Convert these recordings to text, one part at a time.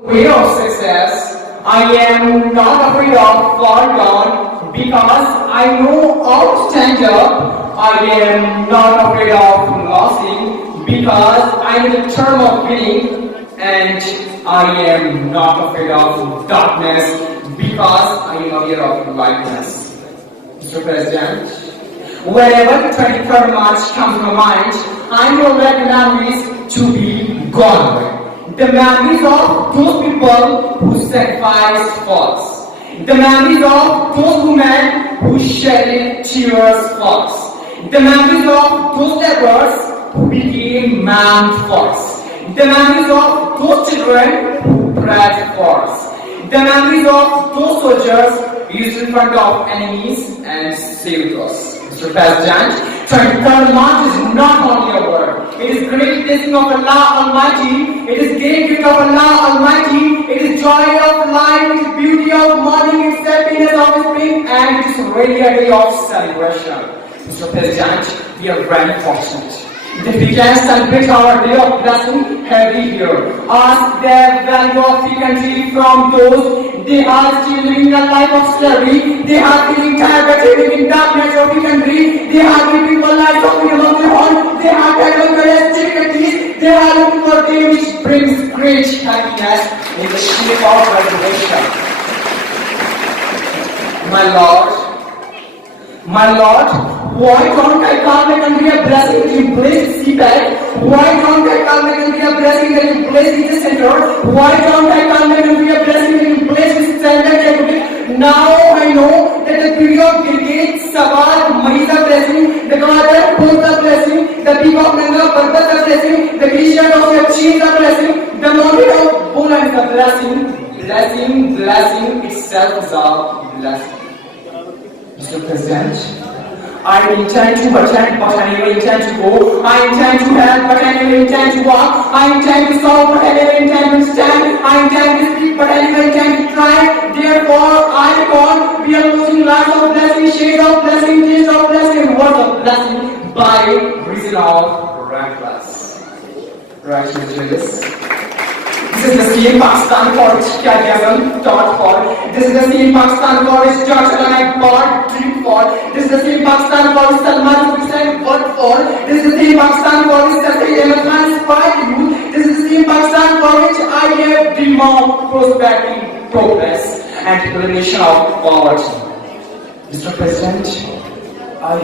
Way of success, I am not afraid of fall down because I know how to stand up. I am not afraid of losing because I know the term of winning, and I am not afraid of darkness because I am aware of lightness. Mr. President, whenever the 23rd March comes to my mind, I know that memories to be gone. The memories of those people who sacrificed for us. The memories of those women who shedded tears for us. The memories of those laborers who became man for us. The memories of those children who prayed for us. The memories of those soldiers used in front of enemies and saved us. Mr. President, 23rd March is not only a word. It is great blessing of Allah Almighty. It is great gift of Allah Almighty. It is joy of life. It is beauty of morning. It is happiness of spring. And it is really a day of celebration. Mr. President, we are very fortunate that we can celebrate our day of blessing every year. Ask the value of the country from those they are still living a life of slavery. They are feeling tired but living in darkness of the country. They are living for lives of freedom of their own. They are tired of their difficulties. They are looking for a day which brings great happiness in the shape of revelation. My Lord, why don't I call my country a blessing that you placed seabed? Why don't I call my country a blessing that you placed in the center? Why don't I call my country a blessing that you placed in the center? Now I know that the beauty of Gilgit, Sawar, Mahisa blessing, the Gawad KD blessing, the peak of Nanga Parbat blessing, the Christian of your chief blessing, the mountain of Bola is a blessing. Blessing itself is a blessing. Mr. President, I intend to attend, but I never intend to go. I intend to help, but I never intend to walk. I intend to solve, but I never intend to stand. I intend to speak, but I never intend to try. Therefore, I record, we are losing lives of blessing, shades of blessing, taste of blessing, words of blessing by reason of reckless. Right, Mr. This is the same Pakistan for which Gidan taught for. This is the same Pakistan for which Jahalawan dreamed for. This is the same Pakistan for which Salman Hussein worked for. This is the same Pakistan for which Ahmed Khan inspired you. This is the same Pakistan for which I have dream of prosperity, progress, and elimination of poverty. Mr. President, I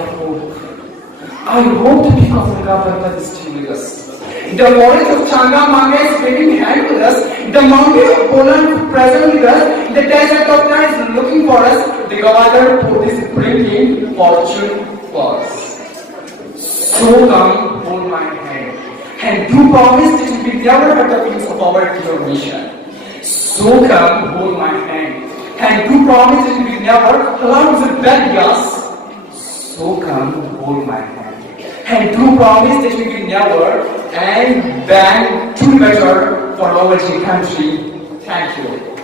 hope the peak of Nanga is still with us. The forest of Changa Manga is waving hand with us. The mountain of Poland is present with us. The desert of Nile is looking for us. The Gawad is bringing fortune for us. So come, hold my hand, and do promise that you will never hurt the feelings of our dear nation. So come, hold my hand, and do promise that you will never allow us to bury us. So come, hold my hand, and do promise that we will never and ban too better for our country. Thank you.